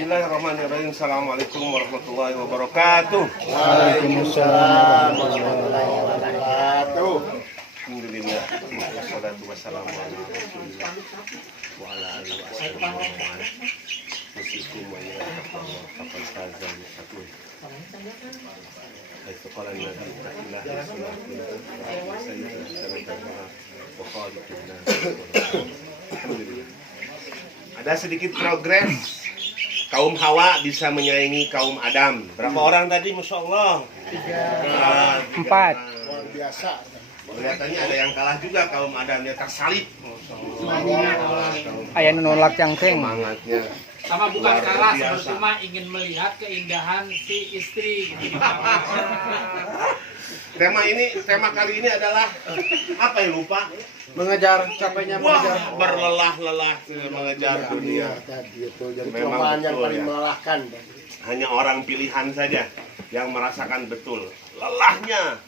Bismillahirrahmanirrahim. Assalamualaikum warahmatullahi wabarakatuh. Waalaikumsalam warahmatullahi wabarakatuh. Alhamdulillah. Wassalatu wassalamu ala Rasulillah wa ala alihi wa sahbihi. Musikum wa yarakum wa faqal fazal mustaqim. Hai sekolah Nabi Takilah Alhamdulillah. Ada sedikit progres. Kaum Hawa bisa menyaingi kaum Adam. Berapa orang tadi? Masya Allah. 4. Luar biasa. Kelihatannya ada yang kalah juga kaum Adam. Dia tersalib. Masya Allah. Ayah nolak cangkeng. Semangatnya. Sama bukan Luar kalah, biasa. cuma ingin melihat keindahan si istri. Tema kali ini adalah apa ya, lupa? Mengejar capeknya Wah, mengejar berlelah-lelah mengejar dunia. tadi itu jadi Memang cobaan yang betul, paling ya. melelahkan. Hanya orang pilihan saja yang merasakan betul lelahnya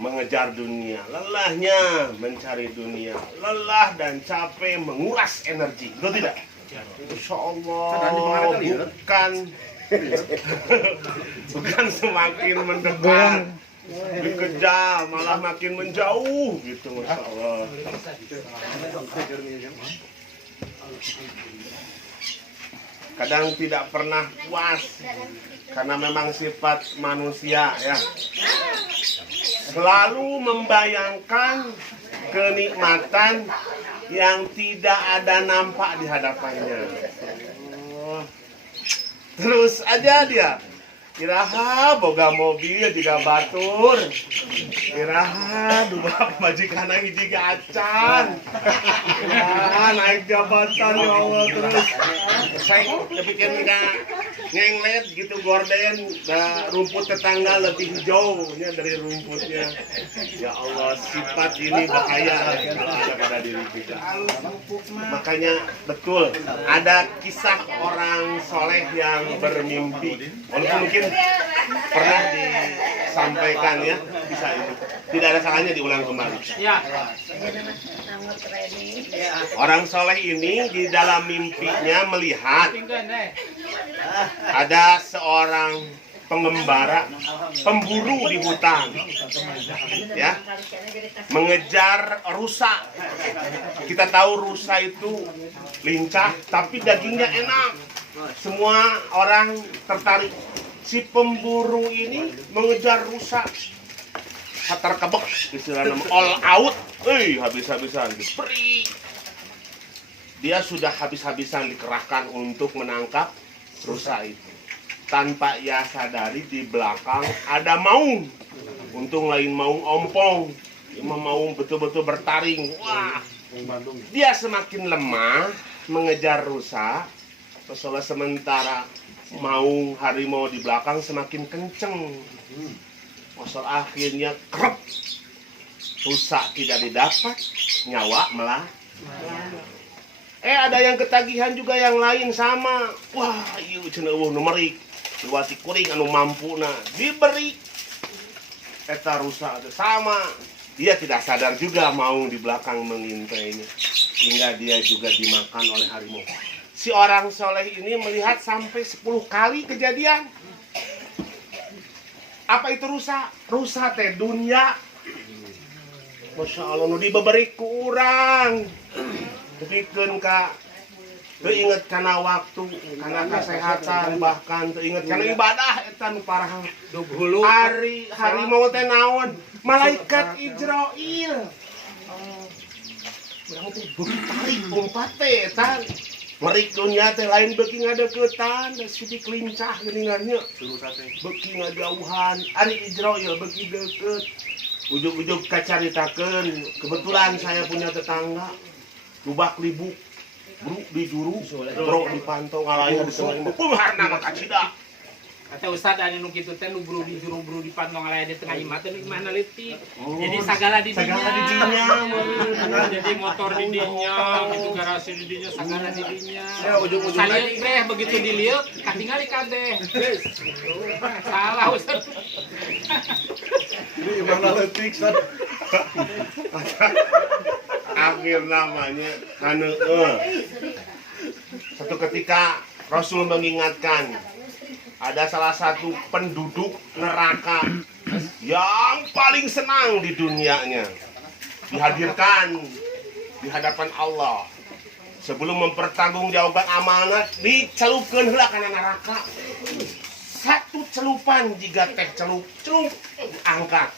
mengejar dunia, lelahnya mencari dunia, lelah dan capek menguras energi. Betul tidak? Insya Allah bukan semakin mendekat, dikejar malah makin menjauh gitu, Masya Allah. Kadang tidak pernah puas karena memang sifat manusia ya, selalu membayangkan kenikmatan yang tidak ada nampak di hadapannya. Terus aja dia kiraha boga mobil juga batur, kiraha dua majikan hiji gacan, naik jabatan ya Allah. Terus saya kepikir nggak ngenglet gitu, gorden rumput tetangga lebih hijaunya dari rumputnya. Ya Allah, sifat ini bahaya kalau ada pada diri kita. Makanya betul ada kisah orang soleh yang bermimpi, walaupun mungkin pernah disampaikan ya, bisa itu tidak ada salahnya diulang kembali. Ya. Orang soleh ini di dalam mimpinya melihat ada seorang pengembara, pemburu di hutan, ya, mengejar rusa. Kita tahu rusa itu lincah, tapi dagingnya enak. Semua orang tertarik. Si pemburu ini mengejar rusa, hatar kebek, istilahnya all out, habis-habisan, diberi. Dia sudah habis-habisan dikerahkan untuk menangkap rusa itu. Tanpa ia sadari di belakang ada maung. Untung lain maung ompong, maung betul-betul bertaring. Wah, dia semakin lemah mengejar rusa. Sementara maung harimau di belakang semakin kenceng. Masal akhirnya krep, rusa tidak didapat, nyawa melah. Ada yang ketagihan juga yang lain sama. Wah, ieu cenah eueuh nu merik. Diwati kuring anu mampuna diberi. Eta rusa sama. Dia tidak sadar juga maung di belakang mengintainya. Hingga dia juga dimakan oleh harimau. Si orang soleh ini melihat sampai 10 kali kejadian. Apa itu rusa? Rusa teh dunia. Masya Allah, nu diberi kurang. Dipikeun ka teu inget kana waktu, kana kesehatan, bahkan teu inget kana ibadah eta nu parah. Harimau teh naon? Malaikat Israil. Urang teh beuki tarik umpat teh eta. Merik dunia teh lain beuki ngadeukeutan, sidik lincah geuningannya. Beuki ngajauhan, ari Israil beuki deukeut. Ujug-ujug kacaritakeun, kebetulan saya punya tetangga. Lubak libuk, bro di juru, bro di pantau, ngalahin di tengah imah. Harna mah kacida. Kata Ustad anu nu kitu teh nu buru di juru buru di pantong aya di tengah imah teh gimana leutik. Jadi sagala di dinya. Jadi motor di dinya, gitu garasi di dinya, sagala di dinya. Ya ujung-ujung Salieun breh begitu diliuk, katingali kabeh. Geus. Salah Ustad. Ini mana letik san? Akhir namanya Satu ketika Rasul mengingatkan, ada salah satu penduduk neraka yang paling senang di dunianya dihadirkan di hadapan Allah. Sebelum mempertanggungjawabkan amanat, dicelupkeun heula kana neraka. Satu celupan jika teh celup angkat.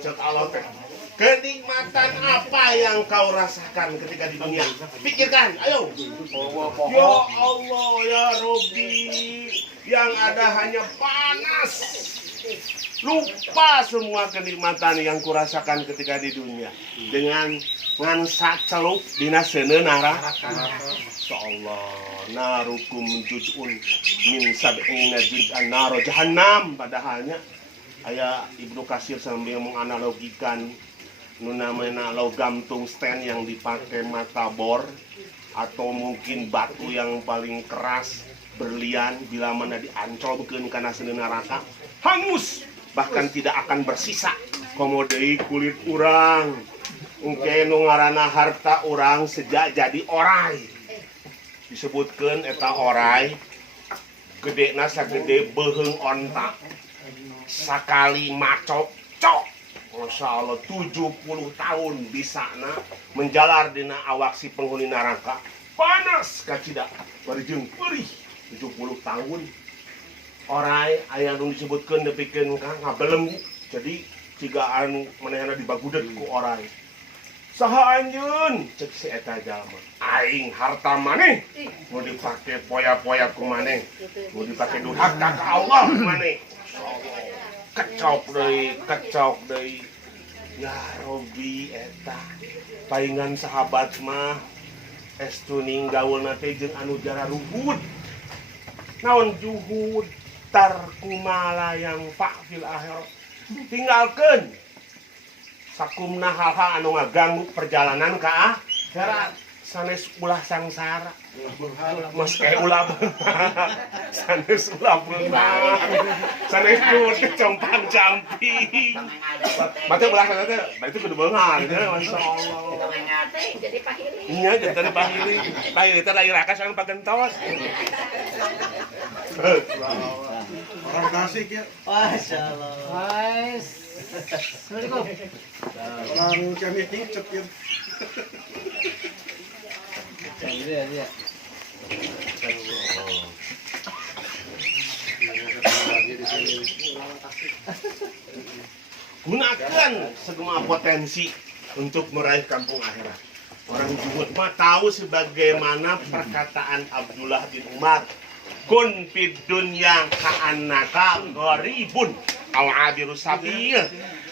Cek Allah teh. Kenikmatan apa yang kau rasakan ketika di dunia? Pikirkan, ayo. Ya Allah, ya Robbi, yang ada hanya panas. Lupa semua kenikmatan yang kurasakan ketika di dunia dengan ngansa celup dina seuneu neraka. Insyaallah narukum juz'un min sab'ina juz'an nar jahannam. Padahalnya aya Ibnu Katsir sambil menganalogikan nu namanya logam tungsten yang dipakai mata bor atau mungkin batu yang paling keras berlian bila mana diancolkeun kana seuneu neraka hangus bahkan tidak akan bersisa. Komodei kulit urang engke nu ngaranna harta urang sejak jadi orai disebutkeun eta orai gedena sagede beuheung onta sakali macok cok. Masya Allah 70 tahun bisa menjalar dina awak si penghuni neraka panas kacida barjeung perih 70 tahun. Orai aya nu disebutkeun nepikeun ka ngabelenggu jadi ciga anu manehna dibagudet ku orai. Saha anjeun cek si eta jalma aing harta maneh mau dipake poya-poya ku maneh mau dipake durhaka ka Allah maneh. Kecok deui ya Robbi eta paingan sahabat mah estu ninggaulna teh jeung anu jara ruhud naon juhud tarkumala yang fa'fil akhir tinggalkeun sakumna hal-hal anu ngaganggu perjalanan ka akhirat sanes ulah sangsara mas kayak ulah sanes ulah beunang sanes kudu compang camping mate ulah kana teh bari itu kudu beungang teh masyaallah jadi pahili nya jadi pahili teh lain raka sareng pagentos Orang Tasik ya. Masyaallah. Assalamualaikum. Orang kami hicep ya. Iya. Gunakan semua potensi untuk meraih kampung akhirat. Orang juhud mah tahu sebagaimana perkataan Abdullah bin Umar, kun fid dunya ka'annaka gharibun aw abirus sabil.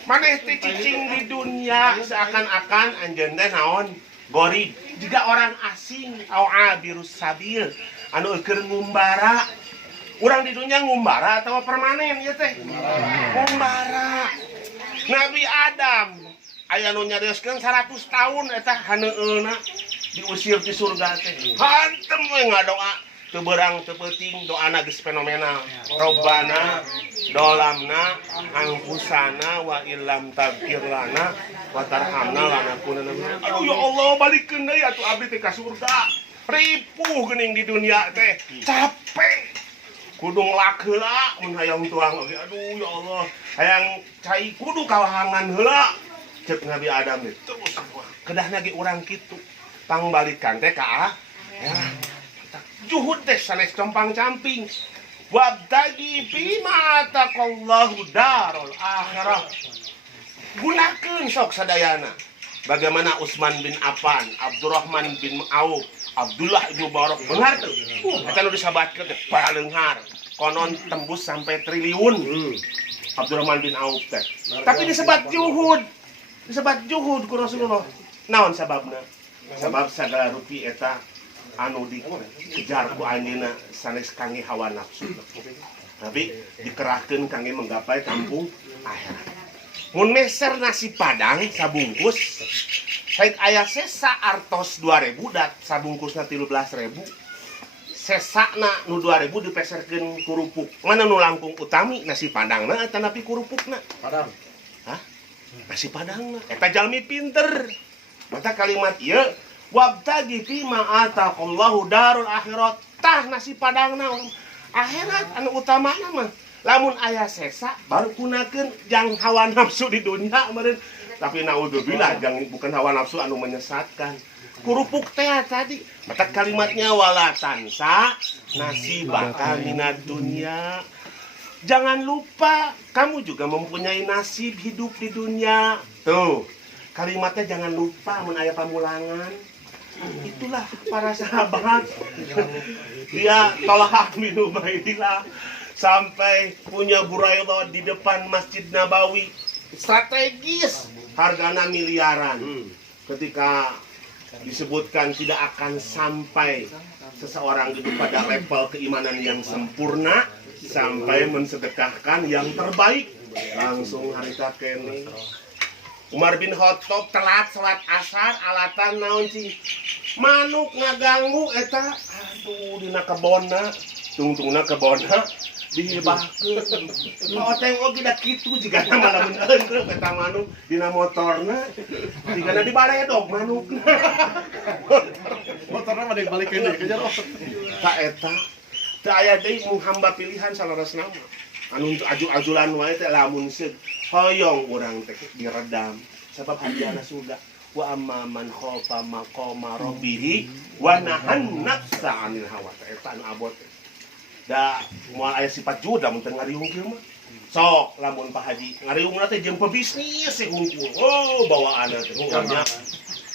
Maneh teh cicing di dunia seakan-akan anjeun teh naon? Gharib, juga orang asing aw abirus sabil, anu keur ngumbara. Urang di dunia ngumbara atau permanen ya teh? Ngumbara. Nabi Adam aya nu nyarioskeun 100 tahun eta haneueulna diusir di surga teh. Hantem we ngadoa teu beurang teu peuting doana geus fenomenal. Robbana dolamna angfusana wa illam taghfir lana wa tarhamna lanakunanna minal. Aduh ya Allah balikeun deui atuh abdi teh ka surga. Ripuh geuning di dunia teh. Capek. Kudu ngelak heula mun hayang tuang oge. Aduh ya Allah, hayang cai kudu kawahangan heula. Cek Nabi Adam terus kedahna ge urang kitu. Pangbalikan teh ka ya. Juhud teh sanes compang-camping. Wabtagi bima ataqallahu darul akhirah. Gunakeun sok sadayana. Bagaimana Utsman bin Affan, Abdurrahman bin Auf, Abdullah ibnu Barak beungar teu. Eta nu disabatkeun teh paleunghar. Konon tembus sampai triliun. Abdurrahman bin Auf teh. Tapi disebat juhud. Disebat juhud ku Rasulullah. Naon sababna? Sabab sagala rupi eta anu dikejar ku anjeunna sanes kangge hawa nafsu. Tapi dikerahkeun kangge menggapai kampung akhirat. Mun meser nasi padang sabungkus saik aya sesa artos 2000 dat sabungkusna 13.000. Sesana nu 2000 dipeserkeun kurupuk. Mana nu langkung utami nasi padangna eta napi kurupukna? Padang. Hah? Nasi padangna. Eta jalmi pinter. Mata kalimat ieu wabtagi fi ma ataqallahu darul akhirat tah nasi padangna akhirat anu utamana mah lamun aya sesa baru gunakeun jang hawa nafsu di dunia meureun. Tapi naudzubillah jang bukan hawa nafsu anu menyesatkan. Kurupuk teh tadi mata kalimatnya wala tansa nasibaka minad dunya. Jangan lupa kamu juga mempunyai nasib hidup di dunia. Tuh, kalimatnya jangan lupa mun aya pamulangan. Itulah para sahabat. Dia tolak minum inilah sampai punya Buraidah di depan Masjid Nabawi strategis, harganya miliaran. Ketika disebutkan tidak akan sampai seseorang itu pada level keimanan yang sempurna sampai mensedekahkan yang terbaik, langsung harita kene. Umar bin Khattab telat salat asar alatan naon cing manuk ngaganggu eta, aduh dina kebonna tungtungna kebonna dihibahkeun. Oh teh oge da kitu jigana malah beuneuh eta manuk dina motorna jigana dibaledog manukna. Motornya mah dibalikeun deui kejar. Ka eta teu aya deui mun hamba pilihan salaresna mah. Anu aju-ajulan wae teh lamun seug hoyong urang teh diredam sabab hadiana sudah. Wa amma man khafa maqama rabbih wa nahan nafsa 'anil hawa. Eta anu abot. Da moal aya sifat juda mun teu ngariung kieu mah. Sok lamun Pak Haji ngariungna teh jeung pebisnis sih hungkul. Oh bawaanna teh hungkulnya.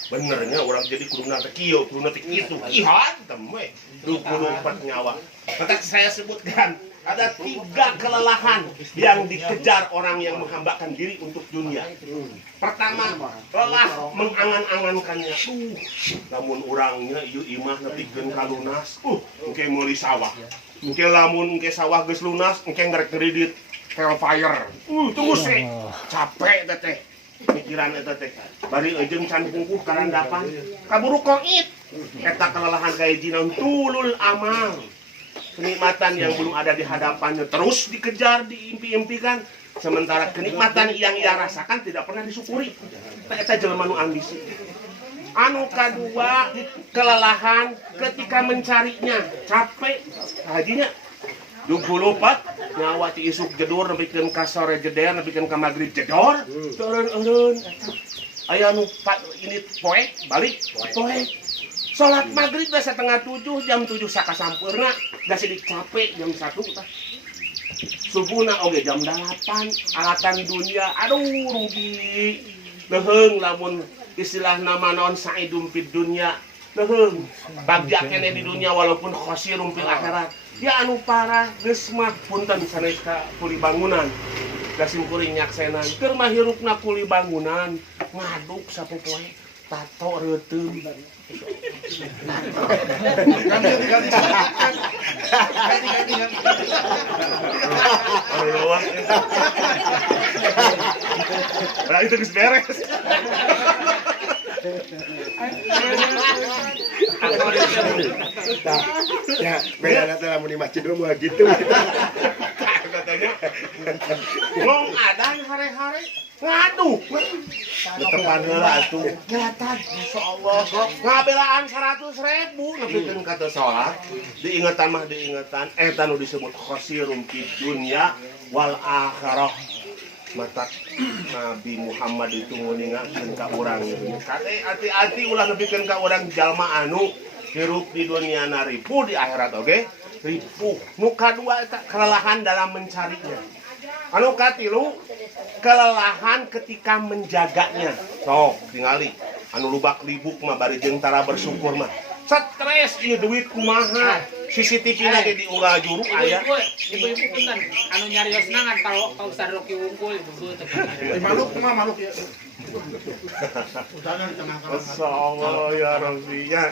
Benernya orang jadi kuduna teh kieu, kuduna teh kitu. Ihan tem we. 24 nyawa. Maka saya sebutkan ada 3 kelelahan yang dikejar orang yang menghambakan diri untuk dunia. Pertama, lelah mengangan-angankannya. Namun orangnya ieu imah nepikeun ka lunas. Engke meuli sawah. Engke lamun engke sawah geus lunas, engke ngarek kredit Hellfire. Tunggu sih. Capek teh. Pikiran eta teh. Bari eujeung can pungkuh karandapan. Kaburu koit. Eta kelelahan kaya jinan tulul amal. Kenikmatan yang belum ada di hadapannya terus dikejar, diimpi-impikan. Sementara kenikmatan yang ia rasakan tidak pernah disyukuri. Eta jelema nu ambisi. Anu kadua, kelelahan ketika mencarinya, capek. Hajinya 24 nyawa ti isuk jedor nepikeun ka sore jeder, nepikeun ka magrib jedor. Eureun-eureun. Aya nu ini poek balik poek. Salat magrib dah 6:30, jam 7 sakasampurna, dah sidik capek jam 1 tah. Subuhna oge jam 8, alatan dunia, aduh rugi. Leheung lamun istilahna manaon saidum fid dunya. Leheung bagja keneh di dunia walaupun khosirum fil akhirat. Ya anu parah geus mah punten sanes ka kuli bangunan. Gasim kuring nyaksenan, keur mah hirupna kuli bangunan, ngaduk sapopoe, tato reuteum. Berarti itu geus beres. Ya, beda teh lamun di masjid mah gitu. Katanya ngong adan hare-hare ngaduh. Tepan heula atuh. Kelihatan masyaallah. Ngabelaan 100.000 nepikeun ka teu salat. Diingetan mah diingetan eta nu disebut khosirum fid dunya wal akhirah. Mata Nabi Muhammad itu ngeningakeun ka urang ieu. Kade hati-hati ulah nepikeun ka urang jalma anu hirup di dunia na ripu di akhirat oge. Ripu. Nu kadua eta kelelahan dalam mencarinya. Anu katilu kelelahan ketika menjaganya. Sok tingali anu lubak libuk mah bari jeung tara bersyukur mah. Stres ieu duit kumaha. CCTV-na ge diunggah juru aya. Ibu-ibu punten anu nyariosna ngan kalau Ustaz Roki wungkul ibu teh. Maluk mah maluk ya. Masyaallah ya Rabbi ya.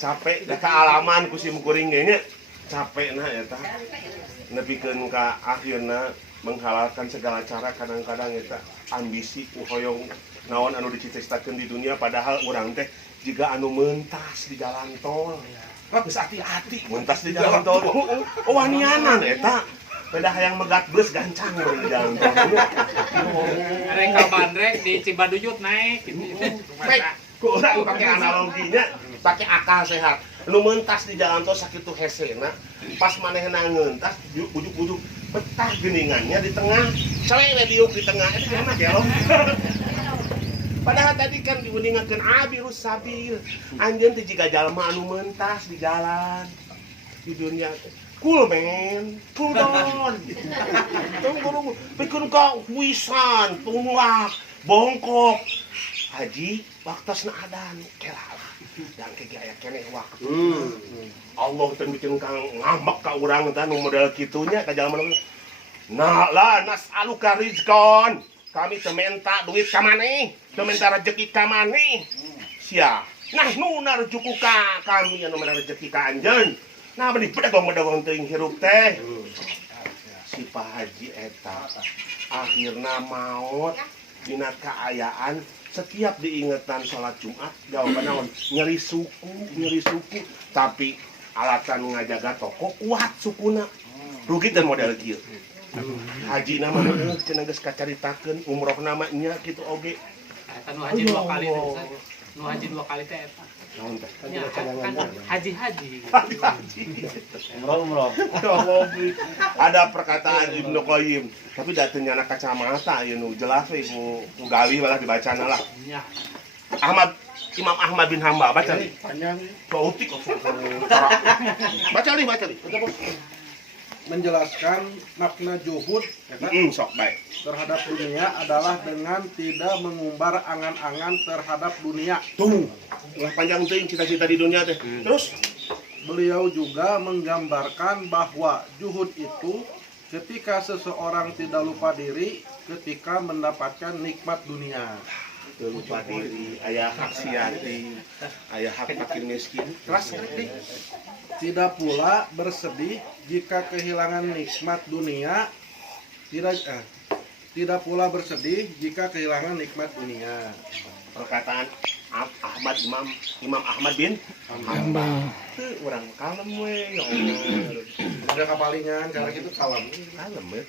Capek da kaalaman ku sim kuring ge nya. Capekna eta. Nepikeun ka akhirna menghalalkan segala cara kadang-kadang eta ambisi hoyong naon anu dicita-citakeun di dunia padahal urang teh jiga anu mentas di jalan tol. Geus hati-hati mentas di jalan tol. Oh wanianan eta. Beda hayang megat bus gancang di jalan tol. Arek ka bandrek di Cibaduyut naik gitu. Baik, ku urang pake analoginya pakai akal sehat. Nu mentas di jalan tol sakitu hesena, pas manehna ngeuntas ujuk-ujuk betah geningannya di tengah, celele diuk di tengah, itu gimana gelo? Padahal tadi kan diuningakeun abirus sabil, anjeun teh jiga jalma anu mentas di jalan di dunia teh. Cool man, cool down. Tunggu, pikun ka wisan, tunglak, bongkok. Haji, waktu adan, kelalah. Dan kaya kene waktu. Allah teh bikin kang ngambek ka urang teh nu model kitunya ka jalma. Nah lah nas aluka rizqon. Kami teu menta duit ka maneh, teu menta rezeki ka maneh. Sia. Nah nu narjuku ka kami anu mena rezeki ka anjeun. Nah benih pedagong-pedagong teuing hirup teh. Si Pak Haji eta akhirna maot dina kaayaan setiap diingetan sholat Jumat jawaban naon nyeri suku tapi alatan ngajaga toko kuat sukuna rugi dan model kieu. Haji nama cenah geus kacaritakeun umroh namanya kitu oge. Eta nu haji 2 kali teh. Nu haji 2 kali teh eta. Naon teh? Haji. Umroh. Ada perkataan Ibnu Qayyim, tapi da teu nyana kacamata ieu nu jelas we ku gali malah dibacana lah. Imam Ahmad bin Hanbal baca li. Panjang. Kautik baca li. Menjelaskan makna juhud Sok baik. terhadap dunia adalah dengan tidak mengumbar angan-angan terhadap dunia. Tuh, ulah panjang teuing cita-cita di dunia teh. Terus Beliau juga menggambarkan bahwa juhud itu ketika seseorang tidak lupa diri ketika mendapatkan nikmat dunia. lupa diri, aya hak siati, aya hak makin miskin. Keras deh. Tidak pula bersedih jika kehilangan nikmat dunia. Tidak pula bersedih jika kehilangan nikmat dunia. Perkataan Imam Ahmad bin Hanbal. Orang kalem we, ya Allah. Ada kapalingan karena itu kalem. Kalem ya.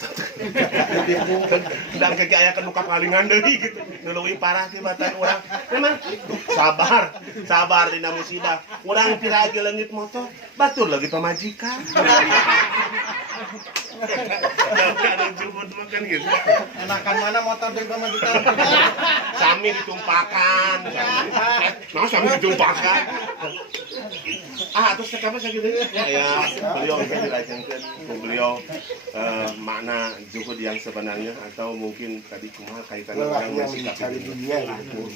Dan kaki aya kenuka palingan deui gitu. Nu leuwih parah ti batan urang. Memang sabar dina musibah. Urang pira ge leungit motor, batur lagi pamajikan. Ada jubut makan gitu. Enakan mana motor dari pamajikan? Sami ditumpakan. Nah, sami ditumpakan. Terus kenapa saya gitu? Ya, beliau kan dirajangkan beliau makna zuhud yang sebenarnya atau mungkin tadi kumaha kaitannya orang masih mencari dunia gitu.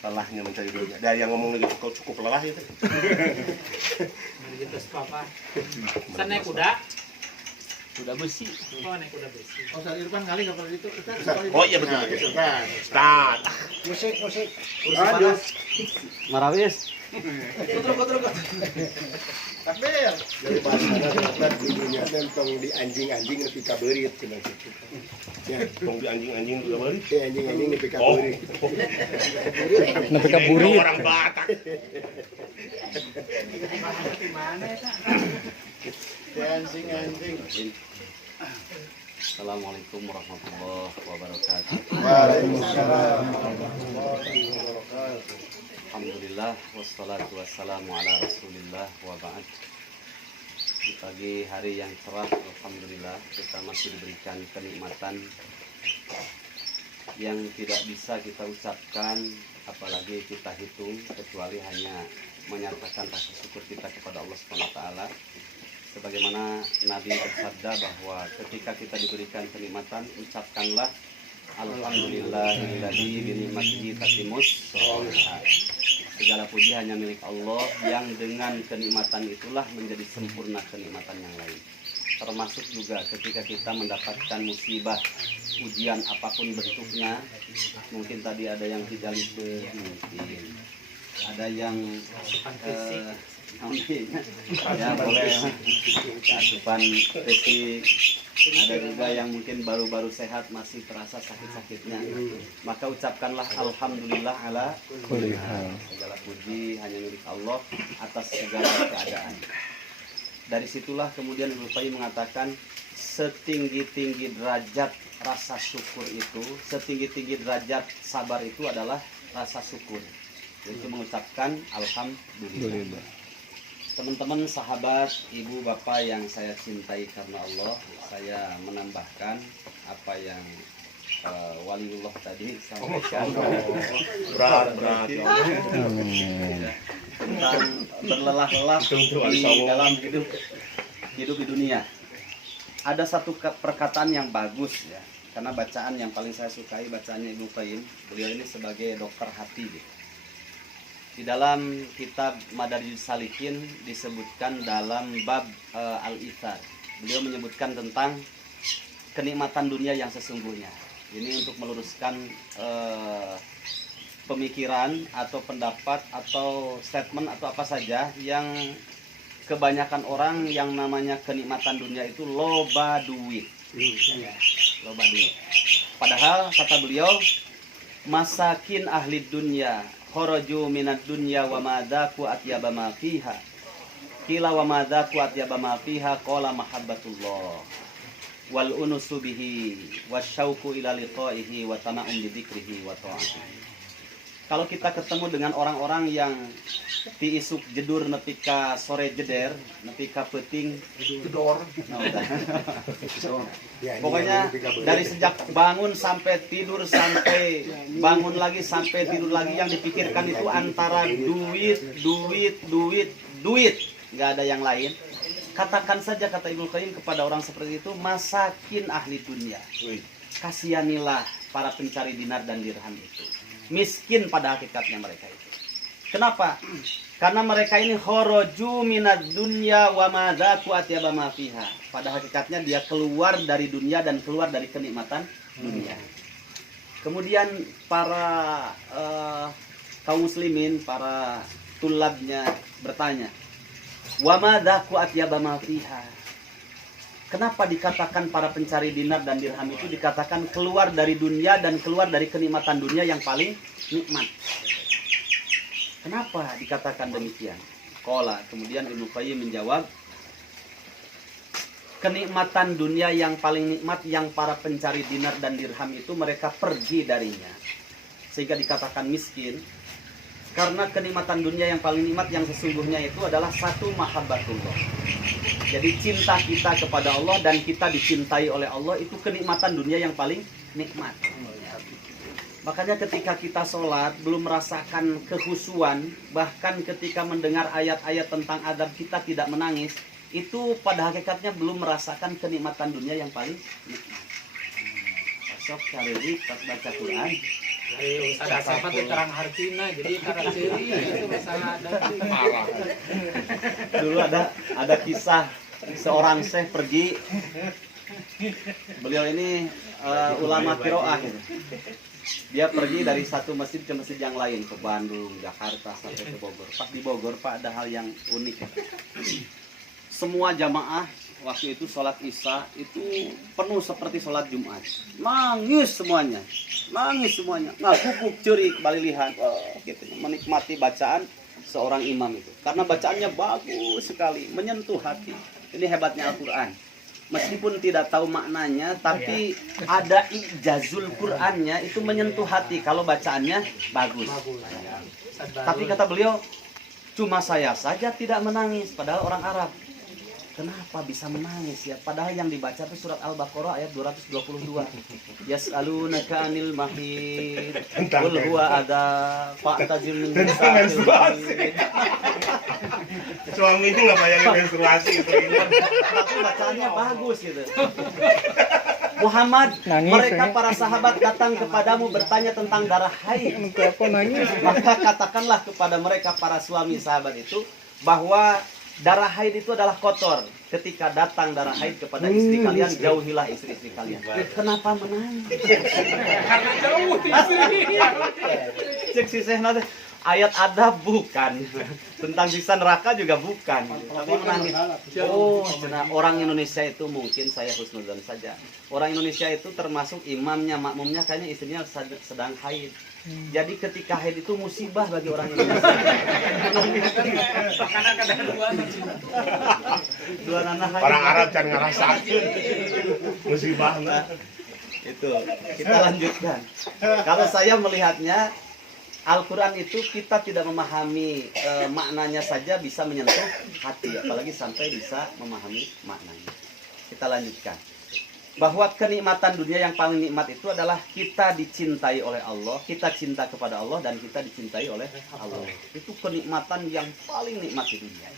Lelahnya mencari dunia. Dari yang ngomong lagi cukup lelah itu. Gitu apa? Saya naik kuda. Kuda besi. Oh, naik kuda besi. Oh, Ustaz Irfan kali enggak pernah itu. Oh iya betul. Start. Musik. Lanjut. Marawis. Kutru. Takbir. Dari bahasa di dunia tentang di anjing-anjing nepi ka beurit cenah kitu. Ya, Tong di anjing-anjing juga balik. di anjing-anjing nepi ka Oh. beurit. Nepi ka burit. Orang Batak. Anjing. Assalamualaikum warahmatullahi wabarakatuh. Waalaikumsalam. Alhamdulillah wassalatu wassalamu ala Rasulillah wa ba'd. Di pagi hari yang cerah, alhamdulillah kita masih diberikan kenikmatan yang tidak bisa kita ucapkan apalagi kita hitung kecuali hanya menyatakan rasa syukur kita kepada Allah Subhanahu wa taala. Sebagaimana Nabi bersabda bahwa ketika kita diberikan kenikmatan, ucapkanlah alhamdulillahilladzi bi ni'matihi tatimmus shalihat. Segala puji hanya milik Allah yang dengan kenikmatan itulah menjadi sempurna kenikmatan yang lain. Termasuk juga ketika kita mendapatkan musibah, ujian apapun bentuknya, mungkin tadi ada yang tidak mungkin, ada yang ya boleh asupan fisik, ada juga yang mungkin baru-baru sehat masih terasa sakit-sakitnya, maka ucapkanlah alhamdulillah ala kulli hal. Segala puji hanya milik Allah atas segala keadaan. Dari situlah kemudian Ibnu Qayyim mengatakan setinggi-tinggi derajat rasa syukur itu, setinggi-tinggi derajat sabar itu adalah rasa syukur. yaitu mengucapkan alhamdulillah. Alhamdulillah. Teman-teman, sahabat, ibu, bapak yang saya cintai karena Allah, saya menambahkan apa yang waliullah tadi sampaikan Berat. tentang berlelah-lelah di dalam hidup di dunia. Ada satu perkataan yang bagus ya, karena bacaan yang paling saya sukai bacaannya Ibnu Qayyim. Beliau ini sebagai dokter hati gitu. Di dalam kitab Madarijus Salikin disebutkan dalam bab al-ithar. Beliau menyebutkan tentang kenikmatan dunia yang sesungguhnya. Ini untuk meluruskan pemikiran atau pendapat atau statement atau apa saja yang kebanyakan orang yang namanya kenikmatan dunia itu loba duit. Loba duit. Padahal kata beliau, masakin ahli dunya kharaju minad dunya wa madzaku atyaba ma fiha. Qila wa madzaku atyaba ma fiha qala mahabbatullah wal unusu bihi wasyauqu ila liqaihi wa tama'um bi dzikrihi wa ta'atihi. Kalau kita ketemu dengan orang-orang yang tiisuk jedur nepika sore jeder, nepika peting jedor. Pokoknya dari sejak bangun sampai tidur sampai bangun lagi sampai tidur lagi yang dipikirkan itu antara duit, nggak ada yang lain. Katakan saja kata Ibnu Qayyim kepada orang seperti itu, masakin ahli dunia. Kasihanilah para pencari dinar dan dirham itu. Miskin pada hakikatnya mereka itu. Kenapa? Karena mereka ini kharaju minad dunya wa madzaku atyaba ma fiha. Pada hakikatnya dia keluar dari dunia dan keluar dari kenikmatan dunia. Kemudian para kaum muslimin, para tulabnya bertanya, wa madzaku atyaba ma fiha. Kenapa dikatakan para pencari dinar dan dirham itu dikatakan keluar dari dunia dan keluar dari kenikmatan dunia yang paling nikmat? Kenapa dikatakan demikian? Qala, kemudian Ibnu Qayyim menjawab, kenikmatan dunia yang paling nikmat yang para pencari dinar dan dirham itu mereka pergi darinya. Sehingga dikatakan miskin. Karena kenikmatan dunia yang paling nikmat yang sesungguhnya itu adalah satu mahabbatullah. Jadi cinta kita kepada Allah dan kita dicintai oleh Allah itu kenikmatan dunia yang paling nikmat. Makanya ketika kita sholat belum merasakan kekhusyuan, bahkan ketika mendengar ayat-ayat tentang adab kita tidak menangis, itu pada hakikatnya belum merasakan kenikmatan dunia yang paling nikmat. Besok cari pas baca Quran. Ada siapa tuh terang hartina, jadi terang ciri itu masalah ada. Dulu ada kisah seorang syekh pergi. Beliau ini ulama qiraah gitu. Dia pergi dari satu masjid ke masjid yang lain, ke Bandung, Jakarta sampai ke Bogor. Pas di Bogor Pak ada hal yang unik. Semua jamaah waktu itu sholat isya itu penuh seperti sholat Jumat. Nangis semuanya, ngakuk curi balilihan, gitu, menikmati bacaan seorang imam itu. Karena bacaannya bagus sekali, menyentuh hati. Ini hebatnya Al-Quran. Meskipun tidak tahu maknanya, tapi ada ijazul Qur'annya itu menyentuh hati kalau bacaannya bagus. Tapi kata beliau, cuma saya saja tidak menangis, padahal orang Arab. Kenapa bisa menangis ya? Padahal yang dibaca itu surat Al-Baqarah ayat 222. Yas'alunaka 'anil mahid qul huwa adza fa'tazilun nisaa. Suami ini nggak bayangin menstruasi gitu. Tapi bacaannya bagus gitu. Muhammad, Nangis, mereka ya. para sahabat datang kepadamu bertanya tentang darah haid. Kenapa nangis? Maka katakanlah kepada mereka para suami sahabat itu bahwa darah haid itu adalah kotor. Ketika datang darah haid kepada istri kalian, jauhilah istri-istri kalian. Kenapa menangis? Karena jauh istri. Cek si Syekh nanti ayat adab bukan, tentang siksa neraka juga bukan. Tapi menangis. Oh, cenah orang Indonesia itu mungkin saya husnudzon saja. Orang Indonesia itu termasuk imamnya, makmumnya kayaknya istrinya sedang haid. Jadi ketika haid itu musibah bagi orang Indonesia. Karena kadang Dua anak haid. Orang Arab can ngerasakeun musibahna. Itu kita lanjutkan. Kalau saya melihatnya Al-Quran itu kita tidak memahami maknanya saja bisa menyentuh hati, apalagi sampai bisa memahami maknanya. Kita lanjutkan. Bahwa kenikmatan dunia yang paling nikmat itu adalah kita dicintai oleh Allah, kita cinta kepada Allah, dan kita dicintai oleh Allah. Itu kenikmatan yang paling nikmat di dunia.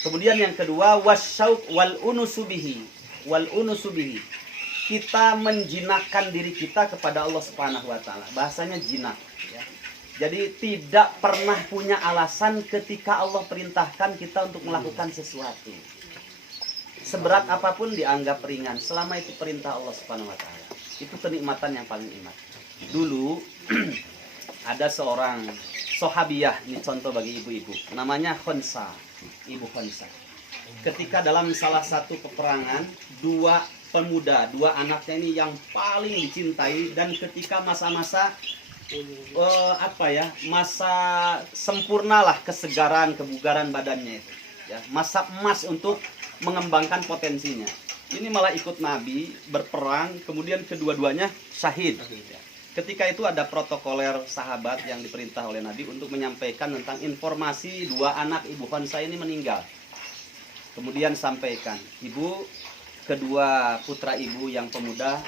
Kemudian yang kedua, wasyauq wal unusubihi. Wal unusubihi. Kita menjinakkan diri kita kepada Allah Subhanahu wa taala. Bahasanya jinak, ya. Jadi tidak pernah punya alasan ketika Allah perintahkan kita untuk melakukan sesuatu. Seberat apapun dianggap ringan selama itu perintah Allah Subhanahu wa taala. Itu kenikmatan yang paling nikmat. Dulu ada seorang sahabiyah, ini contoh bagi ibu-ibu, namanya Khonsa, Ibu Khonsa. Ketika dalam salah satu peperangan, dua anaknya ini yang paling dicintai, dan ketika masa-masa masa sempurnalah kesegaran, kebugaran badannya itu, ya, masa emas untuk mengembangkan potensinya. Ini malah ikut Nabi berperang, kemudian kedua-duanya syahid. Ketika itu ada protokoler sahabat yang diperintah oleh Nabi untuk menyampaikan tentang informasi dua anak Ibu Khonsa ini meninggal. Kemudian sampaikan, ibu, kedua putra ibu yang pemuda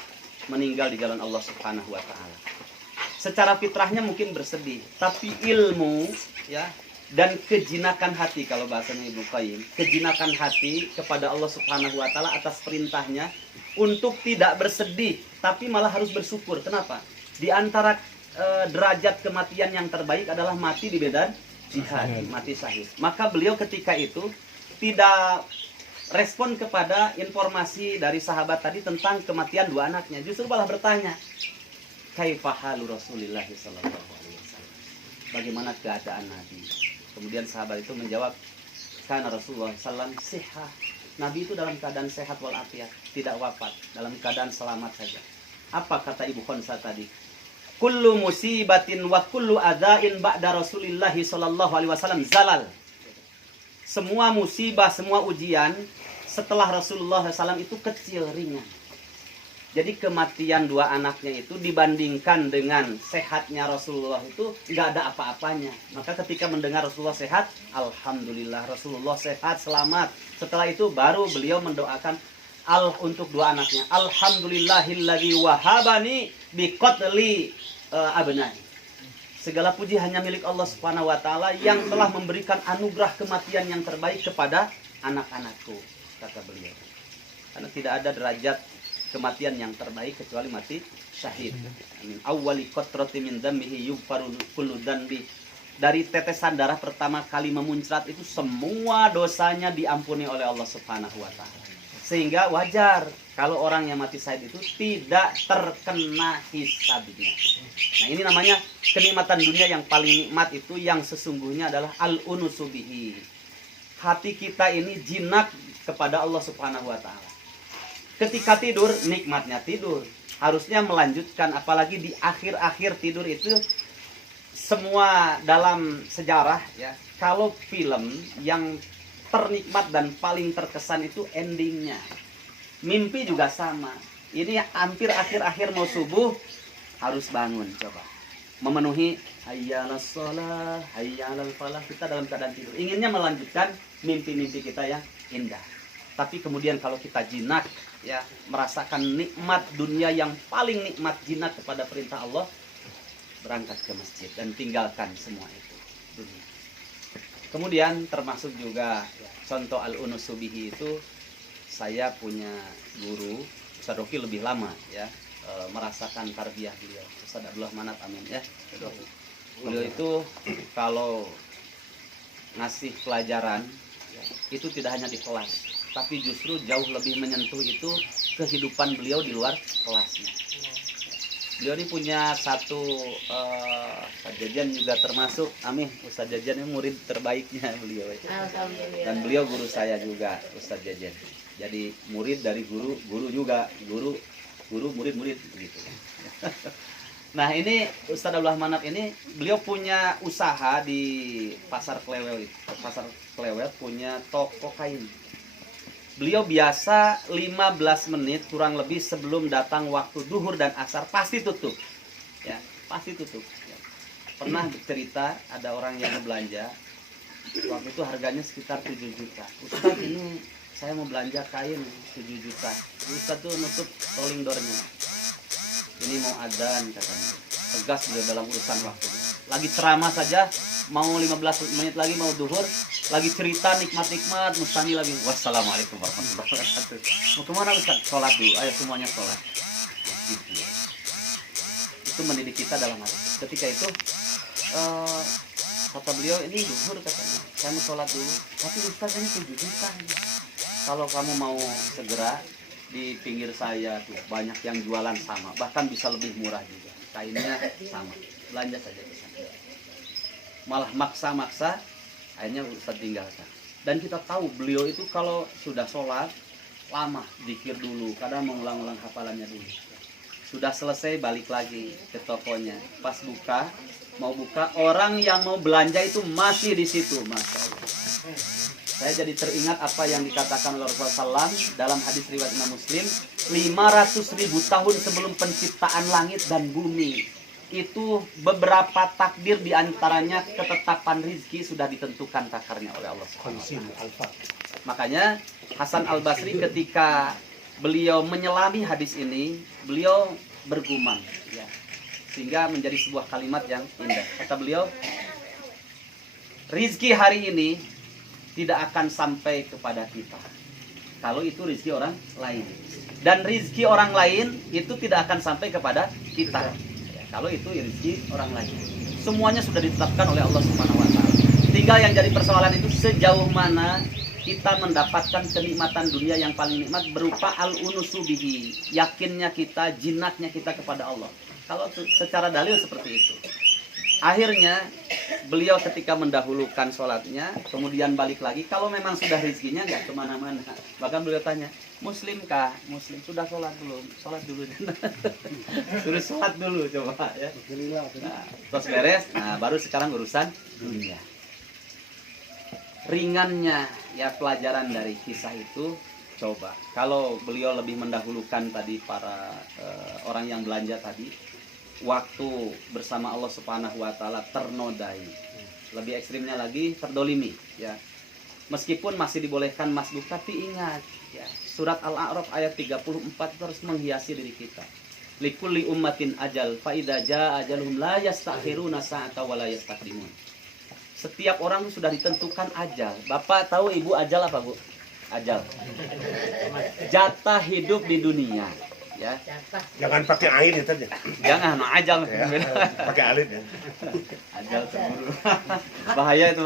meninggal di jalan Allah Subhanahu wa taala. Secara fitrahnya mungkin bersedih, tapi ilmu, ya, dan kejinakan hati, kalau bahasanya Ibnu Qayyim, kejinakan hati kepada Allah Subhanahu wa taala atas perintahnya untuk tidak bersedih, tapi malah harus bersyukur. Kenapa? Di antara derajat kematian yang terbaik adalah mati di medan jihad, mati syahid. Maka beliau ketika itu tidak respon kepada informasi dari sahabat tadi tentang kematian dua anaknya, justru malah bertanya, kaifa halu Rasulillah sallallahu alaihi wasallam, bagaimana keadaan Nabi? Kemudian sahabat itu menjawab, karena Rasulullah sallam sehat. Nabi itu dalam keadaan sehat walafiat, tidak wafat, dalam keadaan selamat saja. Apa kata Ibu Khonsa tadi? Kullu musibatin wa kullu adain ba'da Rasulillah sallallahu alaihi wasallam zalal. Semua musibah, semua ujian setelah Rasulullah SAW itu kecil, ringan. Jadi kematian dua anaknya itu dibandingkan dengan sehatnya Rasulullah itu nggak ada apa-apanya. Maka ketika mendengar Rasulullah sehat, alhamdulillah Rasulullah sehat, selamat. Setelah itu baru beliau mendoakan untuk dua anaknya. Alhamdulillahilladzi wahabani biqatli abnai. Segala puji hanya milik Allah Subhanahu wa taala yang telah memberikan anugerah kematian yang terbaik kepada anak-anakku, kata beliau. Karena tidak ada derajat kematian yang terbaik kecuali mati syahid. Min awwali qatrati min damihi yughfaru kullu dzanbi. Dari tetesan darah pertama kali memuncrat itu semua dosanya diampuni oleh Allah Subhanahu wa taala. Sehingga wajar kalau orang yang mati syahid itu tidak terkena hisabnya. Nah, ini namanya kenikmatan dunia yang paling nikmat itu yang sesungguhnya adalah al-unusubihi. Hati kita ini jinak kepada Allah Subhanahu wa taala. Ketika tidur, nikmatnya tidur. Harusnya melanjutkan, apalagi di akhir-akhir tidur itu semua dalam sejarah, ya. Kalau film yang ternikmat dan paling terkesan itu endingnya. Mimpi juga sama. Ini hampir akhir-akhir mau subuh harus bangun, coba. Memenuhi hayyalas shalah, hayyalal falah, kita dalam keadaan tidur. Inginnya melanjutkan mimpi-mimpi kita yang indah. Tapi kemudian kalau kita jinak, ya, merasakan nikmat dunia yang paling nikmat, jinak kepada perintah Allah, berangkat ke masjid dan tinggalkan semua itu dunia. Kemudian termasuk juga contoh al-unusubihi itu, saya punya guru Ustaz Roki lebih lama, ya, merasakan tarbiyah beliau, Ustaz Abdullah Manat, amin, ya. Beliau itu kalau ngasih pelajaran, ya, itu tidak hanya di kelas, tapi justru jauh lebih menyentuh itu kehidupan beliau di luar kelasnya. Beliau ini punya satu Ustaz Jajan juga termasuk, amin, Ustaz Jajan ini murid terbaiknya beliau. Dan beliau guru saya juga, Ustaz Jajan. Jadi murid dari guru, guru juga, guru murid begitu. Nah, ini Ustaz Abdullah Manap ini beliau punya usaha di Pasar Klewel, punya toko kain. Beliau biasa 15 menit kurang lebih sebelum datang waktu duhur dan asar pasti tutup. Ya, pasti tutup. Ya. pernah cerita ada orang yang belanja, waktu itu harganya sekitar 7 juta. Ustaz, ini saya mau belanja kain 7 juta. Ustaz tuh nutup rolling door-nya. Ini mau adzan katanya. Tegas beliau dalam urusan waktunya. Lagi ceramah saja, mau 15 menit lagi mau duhur, lagi cerita nikmat-nikmat, mustami lagi. Wassalamualaikum warahmatullahi wabarakatuh. Mau kemana Ustaz? Sholat dulu, ayo semuanya sholat. Gitu. Itu mendidik kita dalam hal itu. Ketika itu kata beliau, ini duhur katanya, saya mau sholat dulu, tapi Ustaz ini 7 juta. Kalau kamu mau segera, di pinggir saya tuh banyak yang jualan sama, bahkan bisa lebih murah juga, kainnya sama, belanja saja di sana. Malah maksa-maksa, akhirnya Ustaz tinggalkan. Dan kita tahu beliau itu kalau sudah sholat lama, zikir dulu, kadang mengulang-ulang hafalannya dulu. Sudah selesai balik lagi ke tokonya. Pas buka, mau buka, orang yang mau belanja itu masih di situ, masya Allah. Saya jadi teringat apa yang dikatakan oleh Rasulullah SAW dalam hadis riwayat Imam Muslim, 500.000 tahun sebelum penciptaan langit dan bumi. Itu beberapa takdir diantaranya ketetapan rizki sudah ditentukan takarnya oleh Allah SWT. Makanya Hasan Al-Basri ketika beliau menyelami hadis ini, beliau bergumam, ya, sehingga menjadi sebuah kalimat yang indah. Kata beliau, rizki hari ini tidak akan sampai kepada kita kalau itu rizki orang lain, dan rizki orang lain itu tidak akan sampai kepada kita ya, kalau itu rizki orang lain. Semuanya sudah ditetapkan oleh Allah Subhanahu Wa Taala. Tinggal yang jadi persoalan itu sejauh mana kita mendapatkan kenikmatan dunia yang paling nikmat berupa al-unusubihi, yakinnya kita, jinaknya kita kepada Allah. Kalau secara dalil seperti itu. Akhirnya beliau ketika mendahulukan sholatnya, kemudian balik lagi. Kalau memang sudah rezekinya nggak kemana-mana. Bahkan beliau tanya, Muslim kah? Muslim, sudah sholat belum? Sholat dulu. Suruh sholat dulu coba ya. Nah, terus beres. Nah, baru sekarang urusan dunia. Ringannya ya pelajaran dari kisah itu, coba. Kalau beliau lebih mendahulukan tadi para orang yang belanja tadi, waktu bersama Allah Subhanahu Wa Taala ternodai, lebih ekstrimnya lagi terdolimi, ya. Meskipun masih dibolehkan masbuk, tapi ingat, ya, surat Al-A'raf ayat 34 itu harus menghiasi diri kita. Likulli ummatin ajal, fa idza jaa ajaluhum la yastakhiruna sa'ata wa la yastaqdimun. Setiap orang sudah ditentukan ajal. Bapak tahu ibu ajal apa, Bu? Ajal. Jatah hidup di dunia. Ya. Jangan pakai air ya tadi. Jangan, ajal. Ya, pakai alit ya. Ajal cemburu. Bahaya itu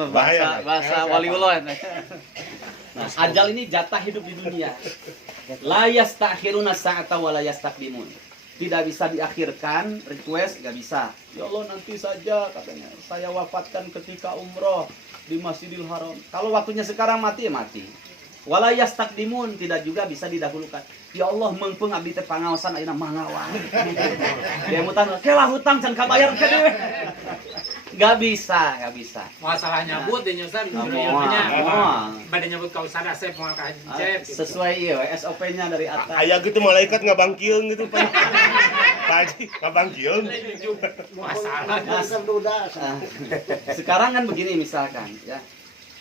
bahasa waliullah. Nah, ajal ini jatah hidup di dunia. La yastakhiruna sa'ata wa la yastaqdimun. Tidak bisa diakhirkan, request nggak bisa. Ya Allah nanti saja katanya. Saya wafatkan ketika umroh di Masjidil Haram. Kalau waktunya sekarang mati ya mati. Wala yastaqdimun, tidak juga bisa didahulukan. Ya Allah mengpeng abdi teh pangaosan ayeuna mangawan. Dia mutan, kelah hutang can kabayar ke dewe. Gak bisa. Masalah nyabut deh nyusan, pada nyabut kau sadar saya mau kajet. Sesuai iya SOP-nya dari atas. Aya gitu malaikat ngabangkieun gitu Pak. Pak Haji ngabangkieun. Masalah. Sekarang kan begini misalkan ya.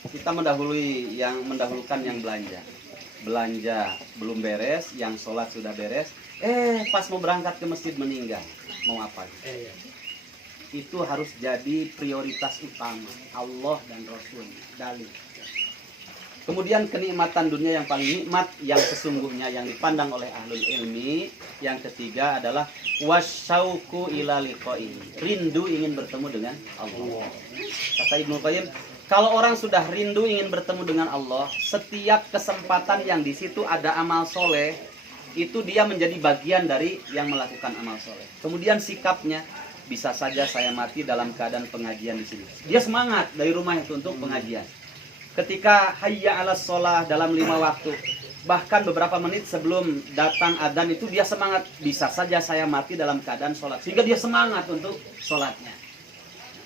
Kita mendahulukan yang belanja belum beres, yang sholat sudah beres, pas mau berangkat ke masjid meninggal, mau apa? Itu harus jadi prioritas utama Allah dan Rasul, dalil. Kemudian kenikmatan dunia yang paling nikmat, yang sesungguhnya yang dipandang oleh ahlul ilmi, yang ketiga adalah wasyauqu ila liqa'i, rindu ingin bertemu dengan Allah. Kata Ibnu Qayyim, kalau orang sudah rindu ingin bertemu dengan Allah, setiap kesempatan yang di situ ada amal soleh, itu dia menjadi bagian dari yang melakukan amal soleh. Kemudian sikapnya, bisa saja saya mati dalam keadaan pengajian di sini. Dia semangat dari rumah itu untuk pengajian. Ketika hayya 'alas sholah dalam 5 waktu, bahkan beberapa menit sebelum datang adzan itu dia semangat. Bisa saja saya mati dalam keadaan sholat, sehingga dia semangat untuk sholatnya.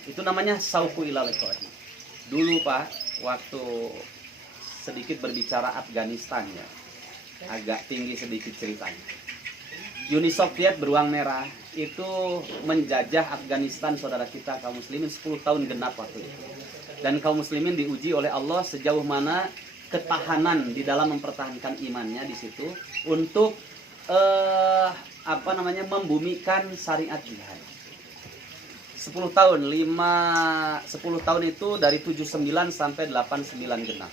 Itu namanya sauqu ila liqa'i. Dulu Pak, waktu sedikit berbicara Afghanistan ya, agak tinggi sedikit ceritanya. Uni Soviet beruang merah itu menjajah Afghanistan, saudara kita kaum muslimin 10 tahun genap waktu itu. Dan kaum muslimin diuji oleh Allah sejauh mana ketahanan di dalam mempertahankan imannya di situ untuk membumikan syariat jihad. 10 tahun, 10 tahun itu dari 79 sampai 89 genap.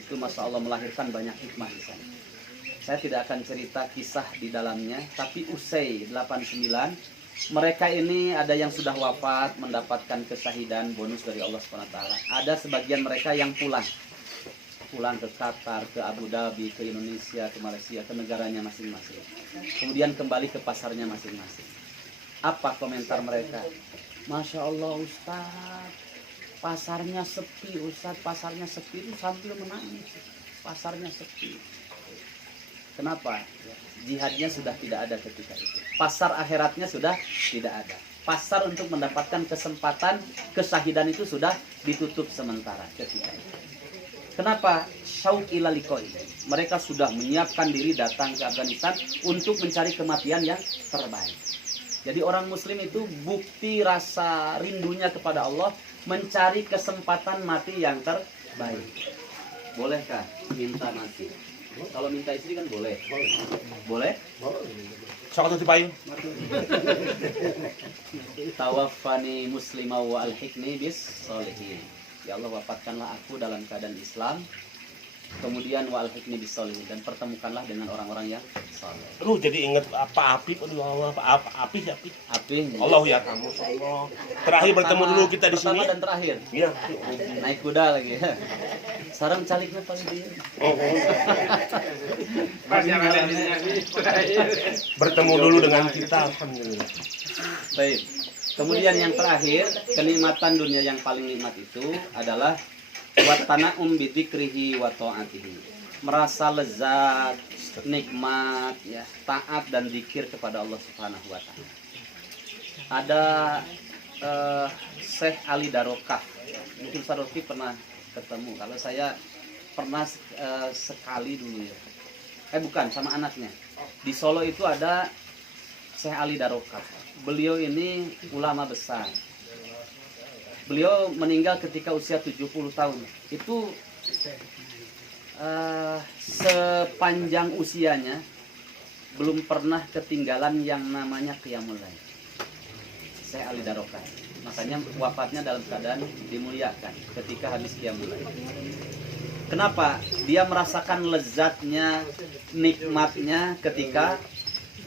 Itu Masya Allah melahirkan banyak hikmah di sana. Saya tidak akan cerita kisah di dalamnya, tapi usai 89, mereka ini ada yang sudah wafat mendapatkan kesyahidan bonus dari Allah SWT. Ada sebagian mereka yang pulang ke Qatar, ke Abu Dhabi, ke Indonesia, ke Malaysia, ke negaranya masing-masing. Kemudian kembali ke pasarnya masing-masing. Apa komentar mereka? Masya Allah Ustaz, pasarnya sepi Ustaz, pasarnya sepi, itu sambil menangis. Pasarnya sepi. Kenapa? Jihadnya sudah tidak ada ketika itu. Pasar akhiratnya sudah tidak ada. Pasar untuk mendapatkan kesempatan kesyahidan itu sudah ditutup sementara ketika itu. Kenapa? Syauq ila liqa'i. Mereka sudah menyiapkan diri datang ke Afghanistan untuk mencari kematian yang terbaik. Jadi orang muslim itu bukti rasa rindunya kepada Allah mencari kesempatan mati yang terbaik. Bolehkah minta mati? Kalau minta istri kan boleh. Boleh? Sok atuh dipayun. Tawaffani muslimah wa alhiqni bis sholihin. Ya Allah, wafatkanlah aku dalam keadaan Islam. Kemudian wa alhiqni bis sholihin, dan pertemukanlah dengan orang-orang yang saleh. Aduh, jadi inget apa api, aduh Allah, apa api. Allah ya kamu, Allah. Terakhir bertemu dulu kita di sini. Pertama dan terakhir. Iya. Naik kuda lagi. Sarang caliknya paling dia. Pas yang ada di sini. Bertemu dulu dengan kita, alhamdulillah. Baik. Kemudian yang terakhir, kenikmatan dunia yang paling nikmat itu adalah watana'um bidzikrihi wa ta'atihi. Merasa lezat, nikmat, ya, taat dan zikir kepada Allah Subhanahu wa taala. Ada Syekh Ali Darokah. Mungkin Sarofi pernah ketemu. Kalau saya pernah sekali dulu ya. Bukan, sama anaknya. Di Solo itu ada Syekh Ali Darokah. Beliau ini ulama besar. Beliau meninggal ketika usia 70 tahun. Itu sepanjang usianya belum pernah ketinggalan yang namanya qiyamul lail. Syekh Ali Darokah. Makanya wafatnya dalam keadaan dimuliakan ketika habis qiyamul lail. Kenapa? Dia merasakan lezatnya, nikmatnya ketika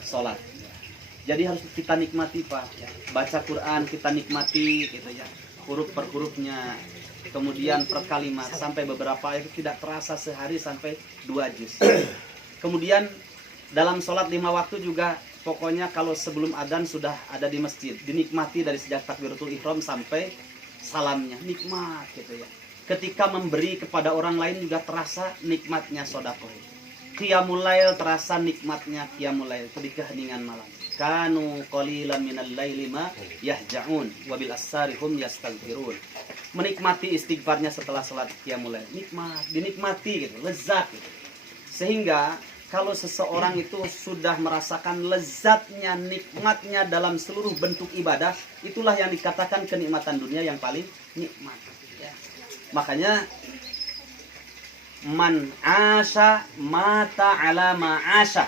sholat. Jadi harus kita nikmati, Pak. Baca Quran kita nikmati gitu ya. Huruf per hurufnya, kemudian per kalimat, sampai beberapa ayat tidak terasa sehari sampai 2 juz. Kemudian dalam sholat 5 waktu juga, pokoknya kalau sebelum adzan sudah ada di masjid, dinikmati dari sejak takbiratul ihram sampai salamnya, nikmat gitu ya. Ketika memberi kepada orang lain juga terasa nikmatnya sedekah. Qiyamul lail terasa nikmatnya qiyamul lail ketika heningan malam. Kanu qalilan minal laili ma yahja'un wa bil asari hum yastaghfirun. Menikmati istighfarnya setelah salat qiyamul lail. Nikmat, dinikmati gitu, lezat gitu. Sehingga kalau seseorang itu sudah merasakan lezatnya, nikmatnya dalam seluruh bentuk ibadah, itulah yang dikatakan kenikmatan dunia yang paling nikmat. Ya. Makanya man asya mata ala ma asya.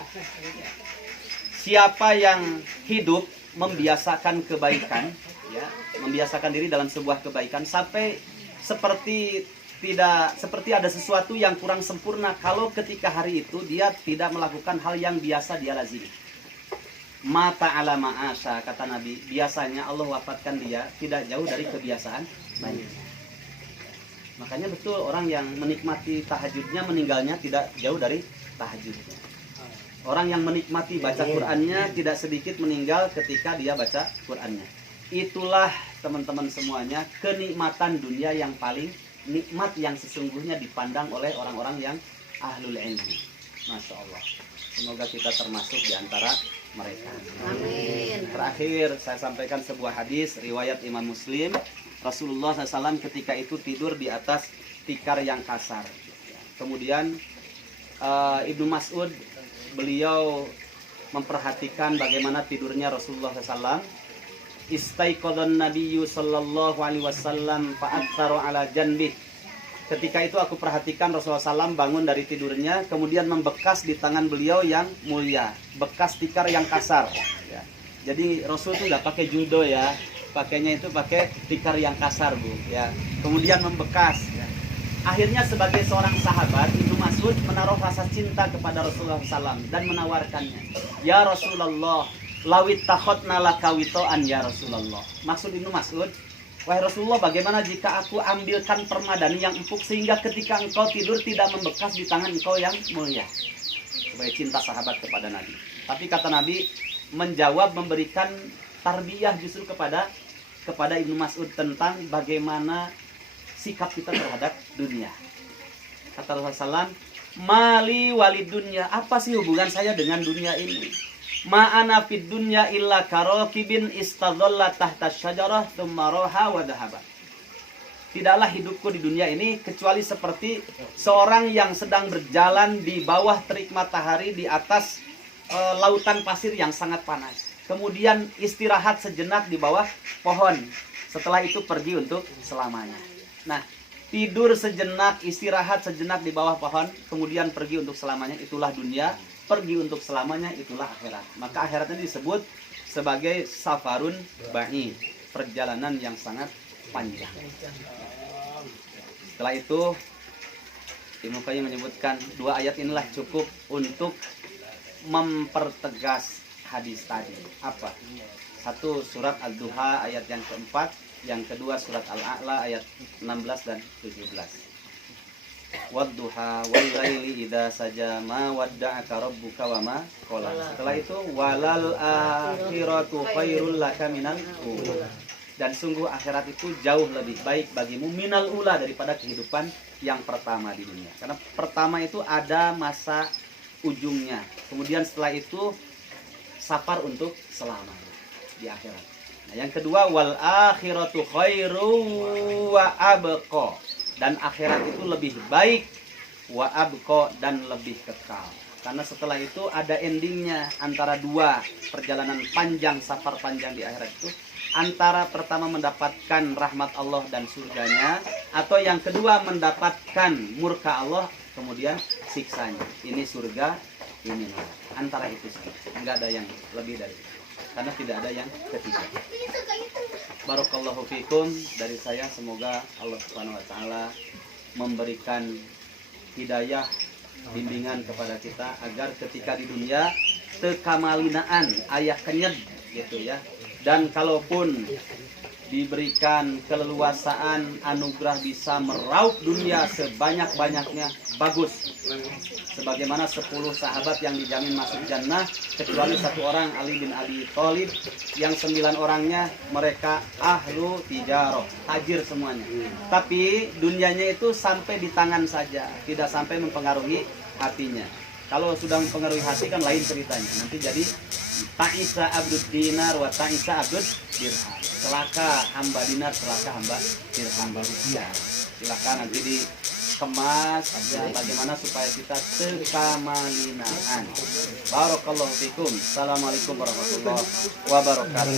Siapa yang hidup membiasakan kebaikan, ya, membiasakan diri dalam sebuah kebaikan sampai seperti ada sesuatu yang kurang sempurna kalau ketika hari itu dia tidak melakukan hal yang biasa dia lazimi. Mata ala ma'asya, kata Nabi, biasanya Allah wafatkan dia tidak jauh dari kebiasaan baik. Makanya betul orang yang menikmati tahajudnya meninggalnya tidak jauh dari tahajudnya. Orang yang menikmati baca Qur'annya tidak sedikit meninggal ketika dia baca Qur'annya. Itulah teman-teman semuanya kenikmatan dunia yang paling nikmat yang sesungguhnya dipandang oleh orang-orang yang ahlul ilmi. Masya Allah. Semoga kita termasuk di antara mereka. Amin. Terakhir saya sampaikan sebuah hadis riwayat Imam Muslim. Rasulullah SAW ketika itu tidur di atas tikar yang kasar. Kemudian Ibnu Mas'ud beliau memperhatikan bagaimana tidurnya Rasulullah SAW. Istaiqadhan Nabiyyu sallallahu alaihi wasallam fa'aktharu ala janbih. Ketika itu aku perhatikan Rasulullah SAW bangun dari tidurnya, kemudian membekas di tangan beliau yang mulia, bekas tikar yang kasar. Ya. Jadi Rasul itu nggak pakai judo ya, pakainya itu pakai tikar yang kasar bu. Ya. Kemudian membekas. Ya. Akhirnya sebagai seorang sahabat, Ibnu Mas'ud menaruh rasa cinta kepada Rasulullah SAW dan menawarkannya. Ya Rasulullah, lawit takhotna laka wito'an ya Rasulullah. Maksud Ibnu Mas'ud, wahai Rasulullah, bagaimana jika aku ambilkan permadani yang empuk sehingga ketika engkau tidur tidak membekas di tangan engkau yang mulia. Sebagai cinta sahabat kepada Nabi. Tapi kata Nabi menjawab, memberikan tarbiyah justru kepada Ibnu Mas'ud tentang bagaimana sikap kita terhadap dunia. Kata Rasulullah SAW, mali walid dunya, apa sih hubungan saya dengan dunia ini? Ma'ana fid dunya illa karokibin istadhalla tahta syajarah thumma roha wa dhahaba. Tidaklah hidupku di dunia ini kecuali seperti seorang yang sedang berjalan di bawah terik matahari di atas lautan pasir yang sangat panas. Kemudian istirahat sejenak di bawah pohon. Setelah itu pergi untuk selamanya. Nah, tidur sejenak, istirahat sejenak di bawah pohon, kemudian pergi untuk selamanya, itulah dunia. Pergi untuk selamanya, itulah akhirat. Maka akhirat ini disebut sebagai safarun ba'id, perjalanan yang sangat panjang. Setelah itu Ibnu Qayyim menyebutkan dua ayat inilah cukup untuk mempertegas hadis tadi. Apa? Satu, surat Al-Duha ayat yang keempat, yang kedua surat Al-A'la ayat 16 dan 17. Wadduha wal laili idza saja ma wadda'aka rabbuka wa ma qala. Setelah itu walal akhiratu khairul laka minal ula. Dan sungguh akhirat itu jauh lebih baik bagimu minal ula, daripada kehidupan yang pertama di dunia. Karena pertama itu ada masa ujungnya. Kemudian setelah itu safar untuk selamanya di akhirat. Nah, yang kedua wal akhiratu khairu wa abqa. Dan akhirat itu lebih baik wa abqa, dan lebih kekal. Karena setelah itu ada endingnya antara dua perjalanan panjang, safar panjang di akhirat itu. Antara pertama mendapatkan rahmat Allah dan surganya, atau yang kedua mendapatkan murka Allah kemudian siksanya. Ini surga, ini neraka. Antara itu saja, enggak ada yang lebih dari itu. Karena tidak ada yang ketiga. Barakallahu fikum, dari saya semoga Allah Subhanahu wa taala memberikan hidayah, bimbingan kepada kita agar ketika di dunia tekamalinaan ayah kenyed gitu ya. Dan kalaupun diberikan keleluasaan anugerah bisa meraup dunia sebanyak-banyaknya, bagus. Sebagaimana 10 sahabat yang dijamin masuk jannah, kecuali 1 orang, Ali bin Abi Thalib, yang 9 orangnya mereka ahlu tijarah, tajir semuanya. Tapi dunianya itu sampai di tangan saja, tidak sampai mempengaruhi hatinya. Kalau sudah mempengaruhi hati kan lain ceritanya. Nanti jadi ta'isa abdud dinar wa ta'isa abdud dirham. Celaka hamba dinar, celaka hamba dirham. Ya, silakan nanti dikemas ya, bagaimana supaya kita tekamalinaan. Barakallahu fikum. Assalamualaikum warahmatullahi wabarakatuh.